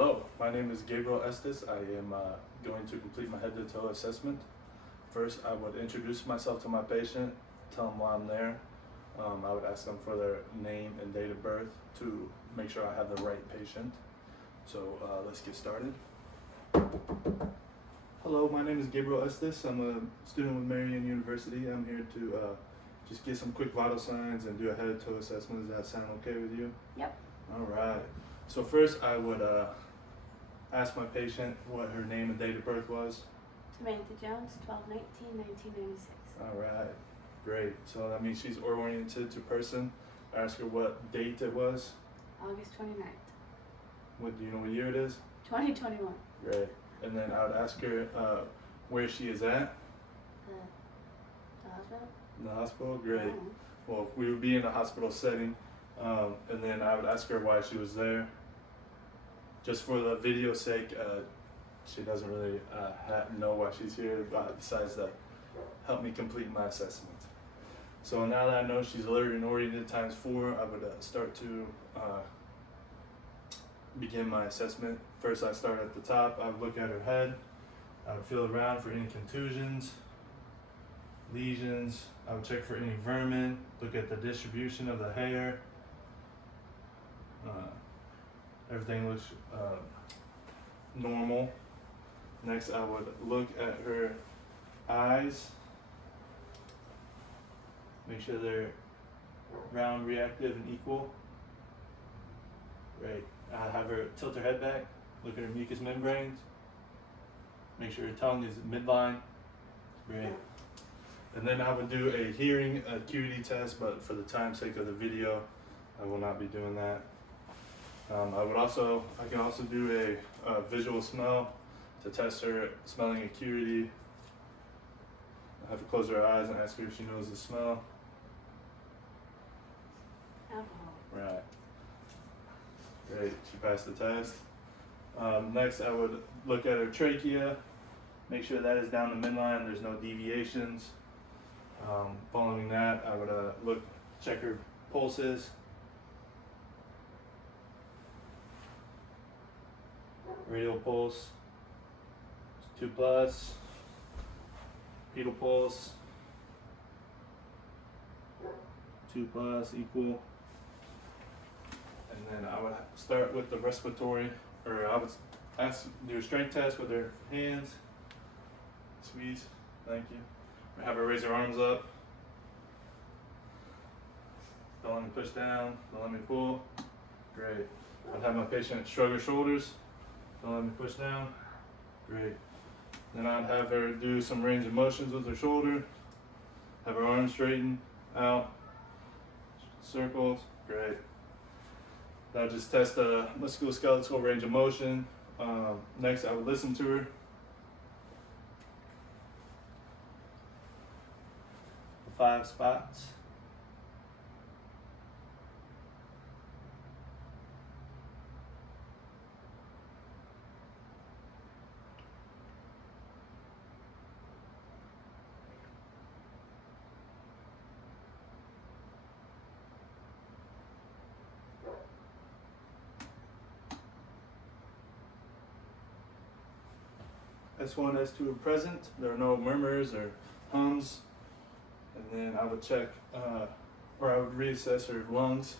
Hello, my name is Gabriel Estes. I am going to complete my head to toe assessment. First, I would introduce myself to my patient, tell them why I'm there. I would ask them for their name and date of birth to make sure I have the right patient. So let's get started. Hello, my name is Gabriel Estes. I'm a student with Marian University. I'm here to just get some quick vital signs and do a head to toe assessment. Does that sound okay with you? Yep. All right. So first, I would ask my patient what her name and date of birth was. Samantha Jones, 12/19/1996. All right, great. So that means she's oriented to person. I ask her what date it was. August 29th, What do you know what year it is? 2021. Great. And then I would ask her where she is at. The hospital? In the hospital. Great. Oh. Well, we would be in a hospital setting, and then I would ask her why she was there. Just for the video's sake, she doesn't really know why she's here, besides to help me complete my assessment. So now that I know she's alert and oriented times 4, I would start to begin my assessment. First, I start at the top. I would look at her head. I would feel around for any contusions, lesions. I would check for any vermin, look at the distribution of the hair. Everything looks normal. Next, I would look at her eyes, make sure they're round, reactive, and equal. Great. I have her tilt her head back, look at her mucous membranes, make sure her tongue is midline. Great. And then I would do a hearing acuity test, but for the time's sake of the video, I will not be doing that. I can also do a visual smell to test her smelling acuity. I have to close her eyes and ask her if she knows the smell. Alcohol. Right. Great, she passed the test. Next, I would look at her trachea, make sure that is down the midline, there's no deviations. Following that, I would check her pulses. Radial pulse, 2+, pedal pulse, 2+ equal. And then I would start with the respiratory, or I would do a strength test with her hands. Squeeze, thank you. I have her raise her arms up. Don't let me push down, don't let me pull. Great. I'd have my patient shrug her shoulders. Don't let me push down. Great. Then I'd have her do some range of motions with her shoulder. Have her arms straighten out. Circles. Great. That'll just test the musculoskeletal range of motion. Next, I would listen to her. The 5 spots. S1, S2 are present. There are no murmurs or hums. And then I would check, or I would reassess her lungs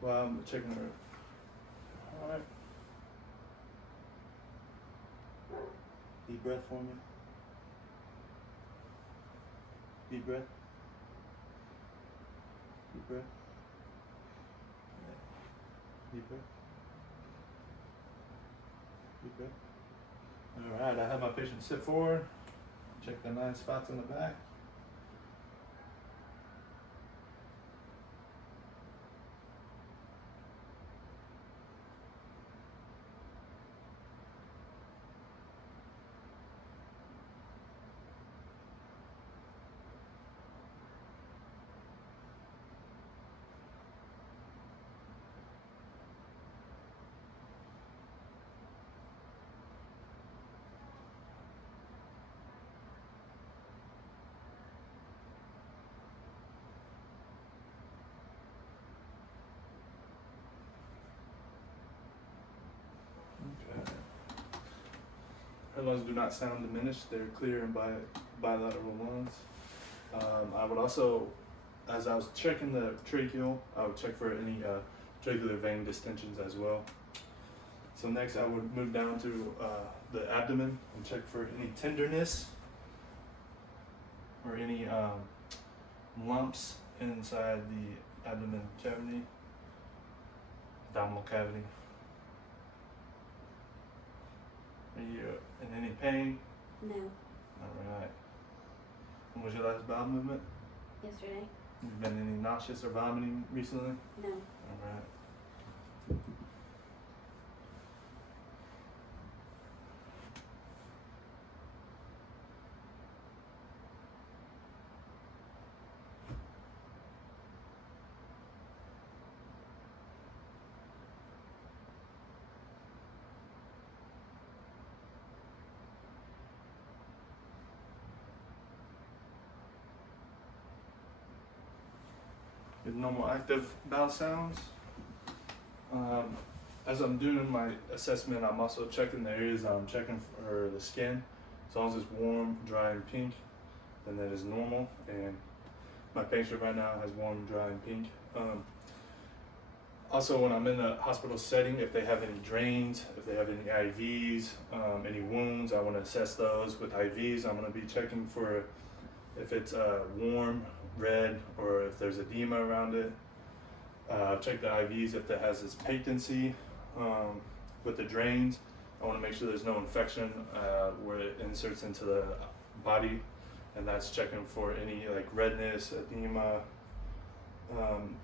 while I'm checking her. All right. Deep breath for me. Deep breath. Deep breath. Deep breath. Deep breath. All right, I have my patient sit forward, check the 9 spots in the back. her lungs do not sound diminished. They're clear and bilateral lungs. I would also, as I was checking the tracheal, I would check for any tracheal vein distensions as well. So next I would move down to the abdomen and check for any tenderness or any lumps inside the abdomen cavity, abdominal cavity. Are you in any pain? No. Alright. When was your last bowel movement? Yesterday? You been any nauseous or vomiting recently? No. Alright. With normal active bowel sounds. As I'm doing my assessment, I'm also checking the areas I'm checking for the skin. As long as it's warm, dry, and pink, then that is normal. And my patient right now has warm, dry, and pink. Also, when I'm in a hospital setting, if they have any drains, if they have any IVs, any wounds, I want to assess those. With IVs, I'm going to be checking for if it's warm, red, or if there's edema around it. Check the IVs if it has this patency. With the drains, I want to make sure there's no infection where it inserts into the body, and that's checking for any like redness, edema,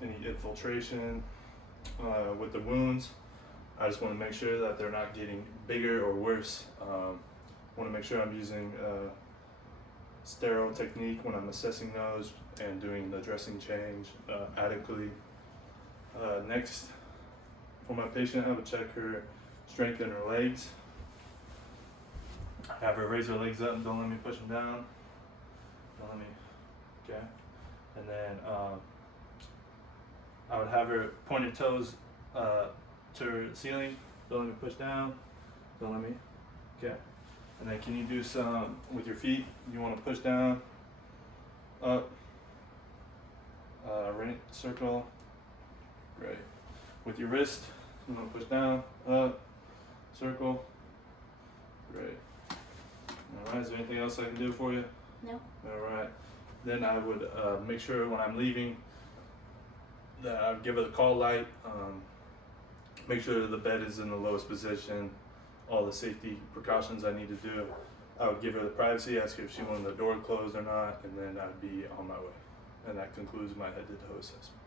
any infiltration. With the wounds, I just want to make sure that they're not getting bigger or worse. Want to make sure I'm using sterile technique when I'm assessing those and doing the dressing change adequately. Next, for my patient, I would check her strength in her legs. Have her raise her legs up and don't let me push them down. Don't let me, okay. And then I would have her point her toes to her ceiling. Don't let me push down. Don't let me, okay. And then can you do some with your feet? You want to push down, up, right, circle, great. With your wrist, you want to push down, up, circle, great. All right, is there anything else I can do for you? No. All right, then I would make sure when I'm leaving that I would give her the call light, make sure the bed is in the lowest position, all the safety precautions I need to do. I would give her the privacy, ask her if she wanted the door closed or not, and then I'd be on my way. And that concludes my head to toe assessment.